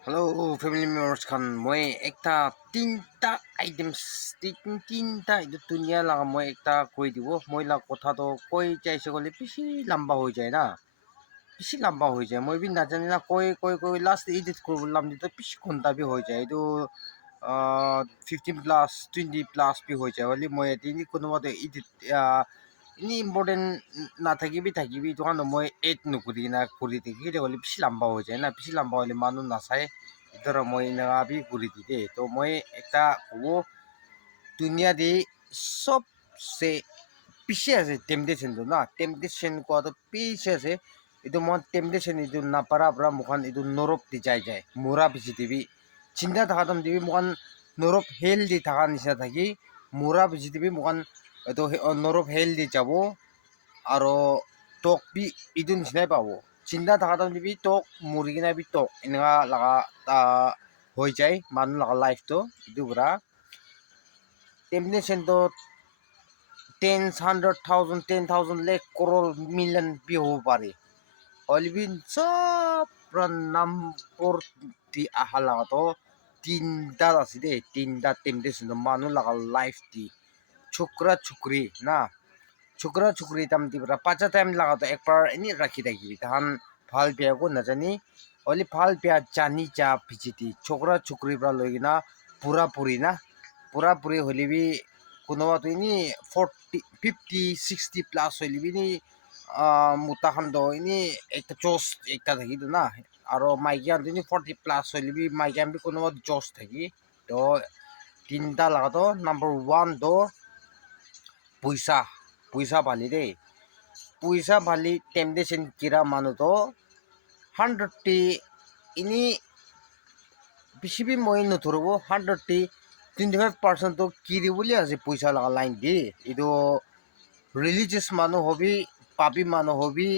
Hello, family members kan moi ekta tinta items tinta itu dunia la moi ekta koi dibo moi la kotha to koi chaise gole bishi lamba hoi jay na bishi lamba hoi jay moi bi na jani na koi last edit korbo lam to bishi konta bi hoi jay itu 15 plus 20 plus bi hoi jay holi moi ini kono to edit ini important na থাকিবি তো কারণ মই add নকরি না করি দেখি হলে বেশি লম্বা হয়ে যায় না বেশি লম্বা হলে মানুষ নাচায় ধর মই নাবি করি দিতে তো মই একটা কব দুনিয়া দি সবসে পিছিয়ে আছে টেম্পটেশন তো না টেম্পটেশন কোয়াতো পিছিয়ে আছে itu mon temptation itu na para mukan itu norop di যায় mura bisi dibi cinta thakadam dibi mukan norop healthy থাকা নিচিনা থাকি mura bisi dibi mukan itu norop healthy jabo aro tok bi itu nisinai pabo cinta thakadam dibi tok muri kina bi tok inga laga hoi jai manu laga life to itu bra temptation to tens 100,000 10,000 lakh crore million bi ho pare olibin sob nampur di ahala to tinta aside tinta temptation to manu laga life di chukra chukri na chukra chukri tam di bra pacha time laga to ekbar ini rakhi dagi tahan phal pia ko najani oli phal pia chani cha phijiti chokra chukri bra loigina pura puri na pura puri holibi kuno to ini 40 50 60 plus holibi ni muta khan do ini ekta jos ekta thaki do na aro maikian ini 40 plus holibi maikian bi kuno jos thaki to tinta laga to number 1 do puisa bali de puisa bali temptation kira manu to 100 ti ini bisibi moi nothurbo 100 ti 25% to kiri boli ase puisa laga line di itu religious manu hobi papi manu hobi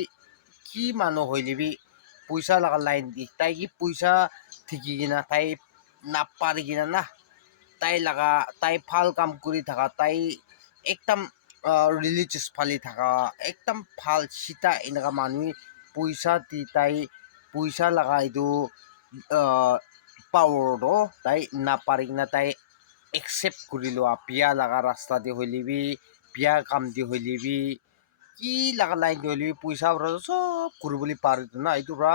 ki manu hoilibi puisa laga line di tai ki puisa thiki gina tai napari gina na tai laga tai phal kam kuri thaka tai ekdam religious phali thaka ekdam phal sita inaga manu puisa ti tai puisa laga itu power do tai napari gina tai accept kurilo pia laga rasta di hoilibi pia kam di hoilibi ki laga line di hoilibi puisa bra sob kuriboli pari na itu bra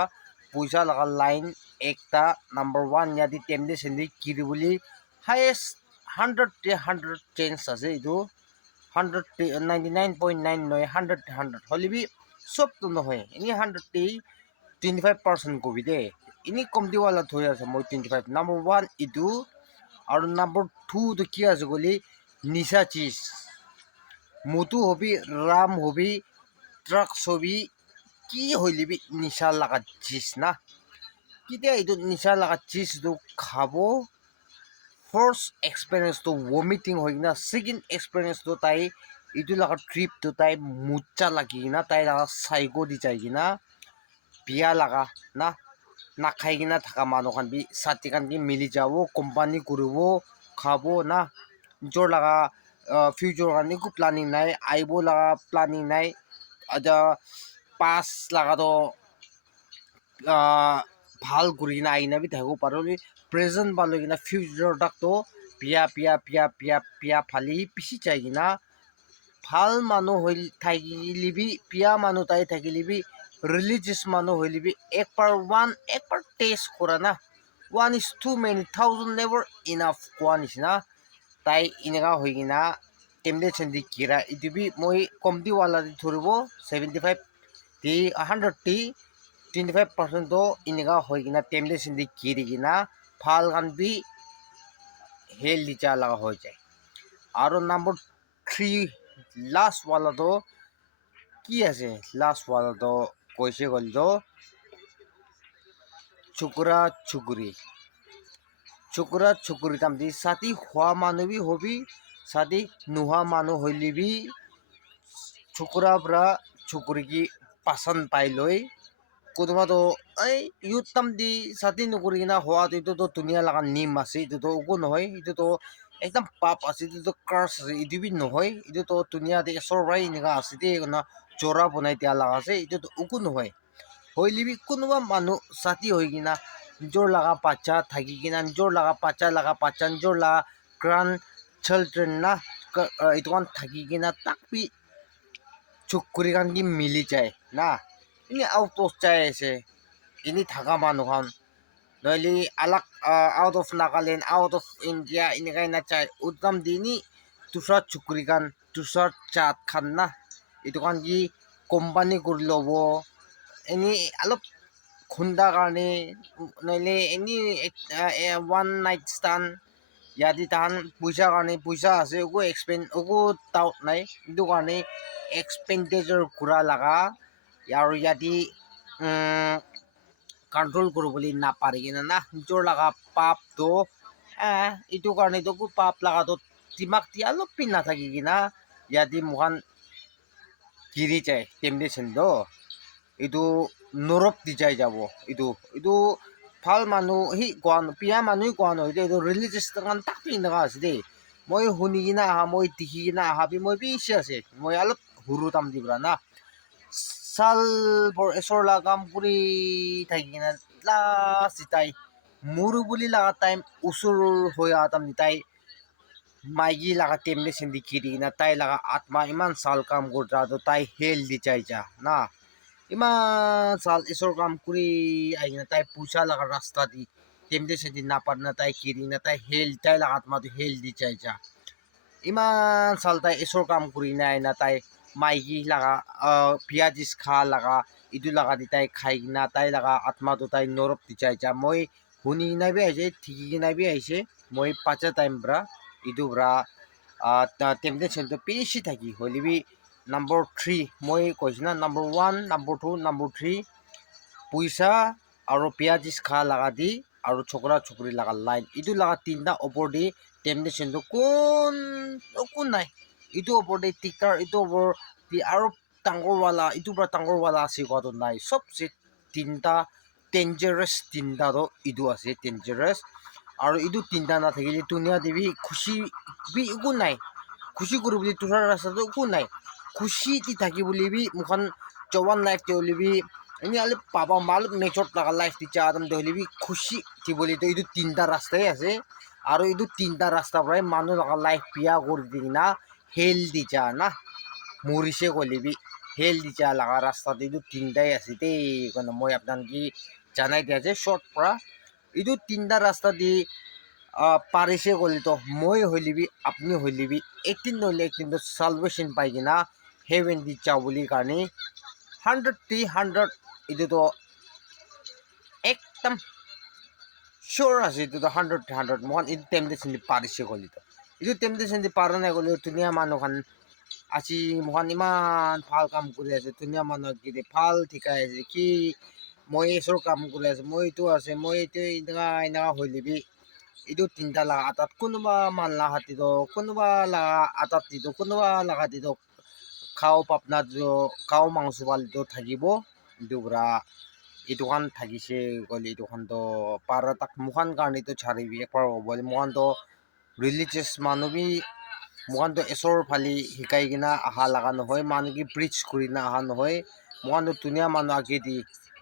puisa laga line ekta number 1 yadi temptation di kiriboli highest 100 te 100 chance ase itu 100 99.9 noy 100 100 holibi sob to no hoy ini 100 te 25% ko bide ini komti wala thoya ase moi 25 number 1 itu আৰু number 2 to কি আছে গলি নিশা চিজ মধু হবি rum হবি drugs হবি কি হইলিবি নিশা লাগা চিজ না কিতিয়া এইটো নিশা লাগা চিজ তো খাব ফার্স্ট এক্সপেরিয়েন্স তো ভমিটিং হয় না সেকেন্ড এক্সপেরিয়েন্স তো তাই এইটো লাগা ট্রিপ তো তাই মুচ্চা লাগি না তাই লাগা সাইকো দি যাই না বিয়া লাগা না না খাই কিনা থাকা মানুহ খান বি সাথী খান কি মিলি যাব কোম্পানি কৰিব খাব না নিজৰ লাগা ফিউচাৰ কাৰণে একো প্লানিং নাই আইব লাগা প্লানিং নাই আদা পাস লাগা তো ভাল কৰি কিনা আইনা বি থাকিব পাৰো প্ৰেজেন্ট ভাল হৈ কিনা ফিউচাৰ তাক তো পিয়া ফালি পিছি যাই কিনা ভাল মানুহ হৈ থাকিলিবি পিয়া মানুহ তাই থাকিলিবি religious manu hoilibi ekbar taste kora na one is too many thousand never enough one is na tai inaga hoigina temptation di kira itubi moi komti wala di thuribo 75 ti 100 ti 25% to inaga hoigina temptation di kiri gina phal kan bi healthy cha laga hoi jai aro number 3 last wala to কি আছে last wala to কইছে গল তো চুকরা চুকুরি তামদি সাথী হওয়া মানুবি hobby সাথী নুহা মানু হইলিবি চুকুরা bra চুকুরি কি পাসন পাইলই কোনোবা তো এই ইউথ তামদি সাথী নকরি না হওয়া তো তো দুনিয়া লাগা নিম আছে itu তো উকো নহয় itu তো একদম পাপ আছে itu তো কার্স আছে itu বি নহয় itu তো দুনিয়া de সরাই নিগা আছে de না জোৰা বনাই দিয়া লাগা আছে itu তো উকো নহয় হইলিবি কোনোবা মানুহ সাথী হৈ কিনা নিজৰ লগা বাচ্চা থাকি কিনা নিজৰ লগা বাচ্চা নিজৰ লগা গ্ৰাণ্ড চিলড্ৰেন না এইটো কান থাকি কিনা তাক বি চুকুৰি কান কি মিলি যায় না এনে আউট অফ যাই আছে এনে থাকা মানুহখন নহলে আলাগ out of Nagaland out of India এনেকা না চাই উদ্যম দিনি দুসরা চুকুৰি কান দুসৰা জাত খান না এইটো কান কি কোম্পানী কৰি ল'ব এনে অলপ খুন্দা কাৰণে নহলে এনে ওৱান নাইট ষ্টাণ্ড ইয়াদি তাহান পইচা কাৰণে পইচা আছে একো একো ডাউট নাই এইটো কাৰণে এক্সপেণ্ডিচাৰ কৰা লগা আৰু ইয়াদি কণ্ট্ৰল কৰিবলৈ নাপাৰি কিনা না নিজৰ লগা পাপটো এইটো কাৰণেতো পাপ লগাটো দিমাগ দি অলপ পিন নাথাকি কিনা ইয়াদি মোহান গিৰি যায় টেম্পটেশ্যনটো এইটো নৰক দি যাই যাব এইটো ভাল মানুহ সি কোৱা পিয়া মানুহে কোৱা নহয় এইটো ৰিলিজিয়াছ কাৰণে তাক এনেকুৱা আছে দেই মই শুনি কিনা আহা মই দেখি কিনা আহা মই বেছি আছে মই অলপ সৰু দাম দিব না চাল বৰ এচৰ লগা কাম কৰি থাকি কিনা লাষ্ট তাই মোৰো বুলি লগা টাইম ওচৰ হৈ অহা টাইম তাই মাইকী লগা টেম্পটেশ্যন দেখি কিনা তাই লগা আত্মা ইমান চাল কাম কৰোঁ তাই হেল দি যাই যা না ইমান চাল এচৰ কাম কৰি আহি কিনা তাই পইচা লগা ৰাস্তা দি টেম্পটেশ্যন দি নাপাৰ না তাই কিনি না তাই লগা আত্মাটো হেল দি যাই যা ইমান চাল তাই এচৰ কাম কৰি নাই না তাই মাইকী লগা পিয়াজিচ খা লগা এইটো লগা দি তাই খাই কিনা তাই লগা আত্মাটো তাই নৰক দি যাই যা মই শুনি কিনা বি আহিছে ঠিকি কিনা বি আহিছে মই পাঁচা টাইম পৰা এইটো পৰা টেম্পটেশ্যনটো বেছি থাকি হ'লে বি নম্বৰ 3 মই কৈছোঁ না নম্বৰ 1 নম্বৰ 2 নম্বৰ 3 পইচা আৰু পিয়াজিচ খা লগা দি আৰু চকৰা চকৰি লগা লাইন এইটো লগা তিনিটা ওপৰ দি টেম্পটেশ্যনটো কোন নাই এইটো ওপৰ দি টিকাৰ এইটো ওপৰ দি আৰু ডাঙৰৱালা এইটো পৰা ডাঙৰৱালা আছে কোৱাটো নাই চবচে তিনিটা ডেঞ্জাৰাছ তিনিটাটো এইটো আছে ডেঞ্জাৰাছ আৰু এইটো তিনিটা নাথাকিলে দুনিয়া দেৱী খুচি বি একো নাই খুচি কৰিবলৈ তোমাৰ ৰাস্তাটো একো নাই খুচি দি থাকি বুলি বি মোখন জৱান লাইফ হ'লে বি এনে অলপ পাবা অলপ মেচৰ্ড লগা লাইফ দি যা হ'লে বি খুচি দিবলৈতো এইটো তিনিটা ৰাস্তাই আছে আৰু এইটো তিনিটা ৰাস্তাৰ পৰাই মানুহ লগা লাইফ বিয়া কৰি দি কিনা হেল দি যা না মৰিছে ক'লে বি হেল দি যা লগা ৰাস্তাটো এইটো তিনিটাই আছে দেই কাৰণে মই আপোনাক কি জানাই দিয়া যে শ্বৰ্ট পৰা এইটো তিনিটা ৰাস্তা দি পাৰিছে ক'লেতো মই হ'লিবি আপুনি হ'লিবি একদিন নহ'লে একদিনতো চালভেশ্যন পাই কিনা হেভেন দি যাওঁ বুলি কাৰণে 100 এইটোতো একদম চিয়'ৰ আছে এইটোতো 100 মই এইটো টেম্পটেশ্যন দি পাৰিছে ক'লেতো এইটো টেম্পটেশ্যন দি পাৰা নাই ক'লেও ধুনীয়া মানুহখন আজি মোহান ইমান ভাল কাম কৰি আছে ধুনীয়া মানুহক কি ভাল ঠিকাই আছে কি মই এইচৰ কাম কৰি আছো মই এইটো আছে মই এইটো এনেকা হ'লিবি এইটো তিনিটা লগা আটাত কোনোবা মানলা হাতীটো কোনোবা লগা আটাত দিটো কোনোবা লগা দিটো খাওঁ পাপনা দিটো খাওঁ মাংস পালিটো থাকিব এইটো পৰা এইটোখান থাকিছে গ'লে এইটোখানতো পাৰা তাক মোখান কাৰণেতো চাৰিবি একবাৰ ক'বলৈ মোখানতো ৰিলিজিয়াছ মানুহ বি মোখানতো এচৰ ফালি শিকাই কিনা অহা লগা নহয় মানুহ কি প্ৰিচ কৰি কিনা অহা নহয় মোখানতো ধুনীয়া মানুহ আঁকি দি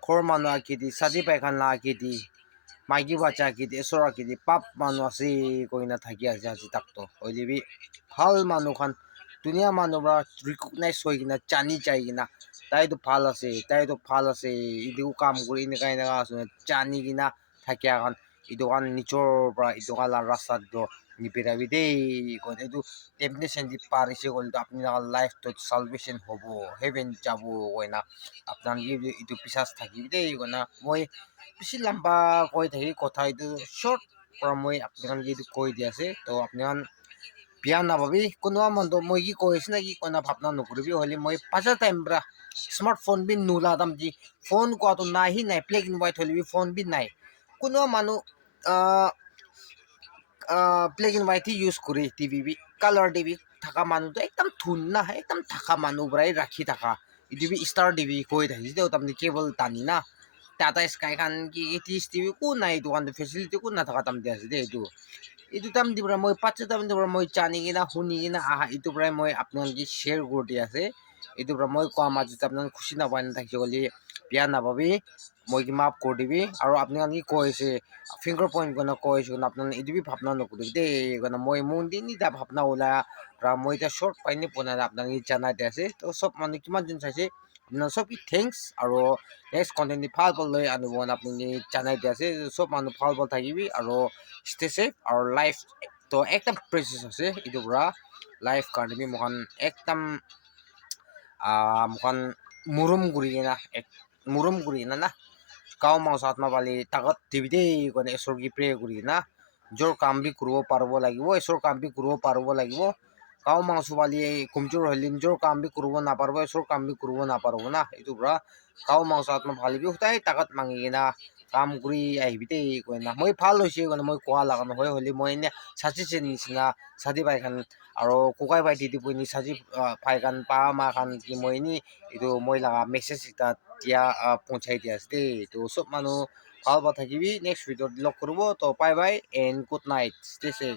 ঘৰ মানুহ আঁকি দি চাজি পাইখানা আঁকি দি মাইকী বাচ্চা আঁকি দি এচৰ আঁকি দি পাপ মানুহ আছে কৈ কিনা থাকি আছে আজি তাকতো হ'লেবি ভাল মানুহখন ধুনীয়া মানুহ পৰা ৰিকগনাইজ হৈ কিনা জানি যাই কিনা তাইতো ভাল আছে এইটো কাম কৰি এনেকা আছে জানি কিনা থাকি এখন এইটো কাণ নিজৰ পৰা এইটো কাণ ৰাস্তাটো নিপিৰাবি দেই কয় এইটো টেম্পটেশ্যন দি পাৰিছে ক'লেতো আপুনি লাইফটো চালভেশ্যন হ'ব হেভেন যাব কয় না আপোনাৰ এইটো পিছাচ থাকিবি দেই কয় না মই বেছি লম্বা কৈ থাকি কথা এইটো শ্বৰ্ট পৰা মই আপোনাক এইটো কৈ দি আছে তো আপোনাক বিয়া নাপাবি কোনোবা মানুহটো মই কি কৈ আছো না কি কয় না ভাৱনা নকৰিবি হ'লে মই পাঁচা টাইম পৰা স্মাৰ্টফোন বি নোলা দাম যি ফোন কোৱাটো নাই ব্লেক এণ্ড হোৱাইট হ'লে ফোন বি নাই কোনোবা মানুহ ব্লেক এণ্ড হোৱাইট ইউজ কৰি টিভি বি কালাৰ টিভি থকা মানুহটো একদম ধুন না একদম থকা মানুহ পৰাই ৰাখি থকা এইটো বি ষ্টাৰ টিভি কৈ থাকিছে দেই তাৰমানে কেবল টানি না টাটা স্কাই খান কি টিচ টিভি একো নাই এইটো কাৰণে ফেচিলিটি একো নাথাকা টাইমতে আছে দেই এইটো টাইম দি পৰা মই পাঁচটা টাইম দি পৰা মই জানি কিনা শুনি কিনা আহা এইটো পৰাই মই আপোনালোকে শ্বেয়াৰ কৰি দি আছে এইটো পৰা মই কোৱা মাজত আপোনালোকে খুচি নাপায় নাথাকিছে বুলি বিয়া নাপাবি মই কি মাফ কৰি দিবি আৰু আপুনি কৈ আছে ফিংগাৰ পইণ্ট কাৰণে কৈ আছে আপোনাৰ এইটো ভাৱনা নকৰিবি দেই কাৰণে মই মোৰ দিন এটা ভাৱনা ওলাই মই এতিয়া শ্বৰ্ট পাইনি পোৱা নাই আপোনাক জনাই দি আছে তো চব মানুহ কিমানজন চাইছে আপোনাৰ চব থেংকছ আৰু নেক্সট কণ্টেণ্ট ভাল ভাল লৈ আনিব আপুনি জনাই দি আছে চব মানুহ ভাল ভাল থাকিবি আৰু ষ্টে ছেফ আৰু লাইফ তো একদম প্ৰেচিয়াছ আছে এইটোৰ পৰা লাইফ কাৰণে মই একদম mukan murum guri na murum guri na kau mau saat ma bali takot tibide kone esor gi pray guri na jor kam bi kurbo parbo lagibo esor kam bi kurbo parbo lagibo kau mau su bali kumjur halin jor kam bi kurbo na parbo esor kam bi kurbo na parbo na itu bra kau mau saat ma bali bi hutai takot mangi na কাম কৰি আহিবিতে কয় না মই ভাল হৈছে মানে মই কোৱা লগা নহয় হ'লে মই এনে চাচি নিচিনা চাদি পাইখান আৰু কুকাই পাই দি দিব চাজি পাইখান পা মা খান কি মই নি এইটো মই লগা মেছেজ এটা দিয়া পঞ্চাই দিয়া আছে দেই তো চব মানুহ ভাল থাকিবি নেক্সট ভিডিঅ'ত লগ কৰিব তো bye bye and good night stay safe